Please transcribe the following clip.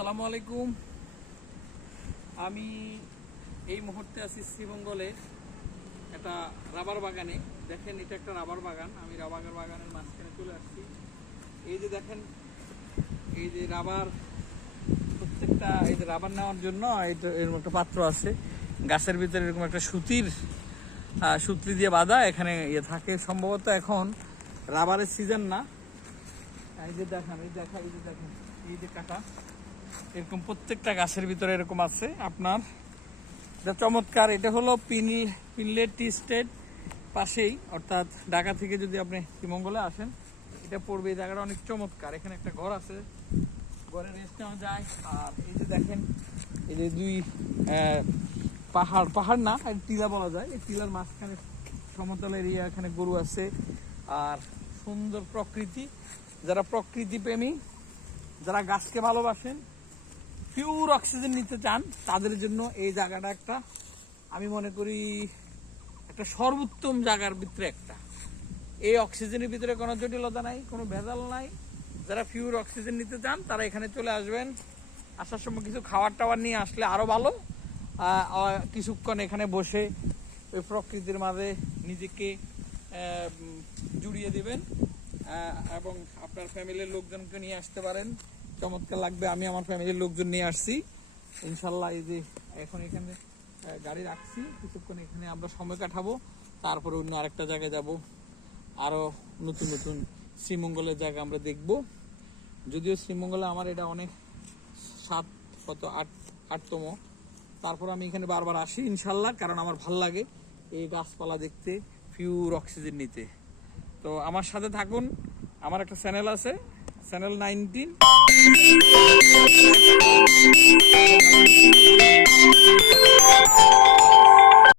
আসসালামু আলাইকুম। আমি এই মুহূর্তে আছি শ্রীমঙ্গলে একটা রাবার বাগানে। দেখেন, এটা একটা রাবার বাগান। আমি রাবার বাগানের মাঝখানে চলে আসছি। এই যে দেখেন, এই যে রাবার, প্রত্যেকটা এই যে রাবার নেওয়ার জন্য এরকম একটা পাত্র আছে। গাছের ভিতরে এরকম একটা সুতলি দিয়ে বাঁধা, এখানে ইয়ে থাকে। সম্ভবত এখন রাবারের সিজন না। এই যে দেখেন, এই যে দেখেন, এই যে কাটা এরকম প্রত্যেকটা গাছের ভিতরে এরকম আছে। আপনার এটা চমৎকার। এটা হলো পিনলেট টি স্টেট পাশেই, অর্থাৎ ঢাকা থেকে যদি আপনি শ্রীমঙ্গলে আসেন, এটা পড়বে। এই জায়গাটা অনেক চমৎকার। এখানে একটা ঘর আছে, ঘরে রেস্ট নেওয়া যায়। আর এই যে দেখেন, এই যে দুই পাহাড় না, টিলা বলা যায়। এই টিলার মাঝখানে সমতল এরিয়া, এখানে গরু আছে। আর সুন্দর প্রকৃতি। যারা প্রকৃতি প্রেমী, যারা গাছকে ভালোবাসেন, পিওর অক্সিজেন নিতে চান, তাদের জন্য এই জায়গাটা একটা, আমি মনে করি একটা সর্বোত্তম জায়গার ভিতরে একটা। এই অক্সিজেনের ভিতরে কোনো জটিলতা নাই, কোনো ভেজাল নাই। যারা পিওর অক্সিজেন নিতে চান তারা এখানে চলে আসবেন। আসার সময় কিছু খাবার টাবার নিয়ে আসলে আরো ভালো। কিছুক্ষণ এখানে বসে ওই প্রকৃতির মাঝে নিজেকে জুড়িয়ে দিবেন এবং আপনার ফ্যামিলির লোকজনকে নিয়ে আসতে পারেন। চমৎকার লাগবে। আমি আমার ফ্যামিলির লোকজন নিয়ে আসছি ইনশাল্লাহ। এই যে এখন এখানে গাড়ি রাখছি, কিছুক্ষণ এখানে আমরা সময় কাটাবো, তারপরে অন্য আরেকটা জায়গায় যাব। আরো নতুন নতুন শ্রীমঙ্গলের জায়গা আমরা দেখব। যদিও শ্রীমঙ্গলে আমার এটা অনেক আটতম, তারপর আমি এখানে বারবার আসি ইনশাল্লাহ, কারণ আমার ভাল লাগে এই গাছপালা দেখতে, পিওর অক্সিজেন নিতে। তো আমার সাথে থাকুন। আমার একটা চ্যানেল আছে, চ্যানেল 19।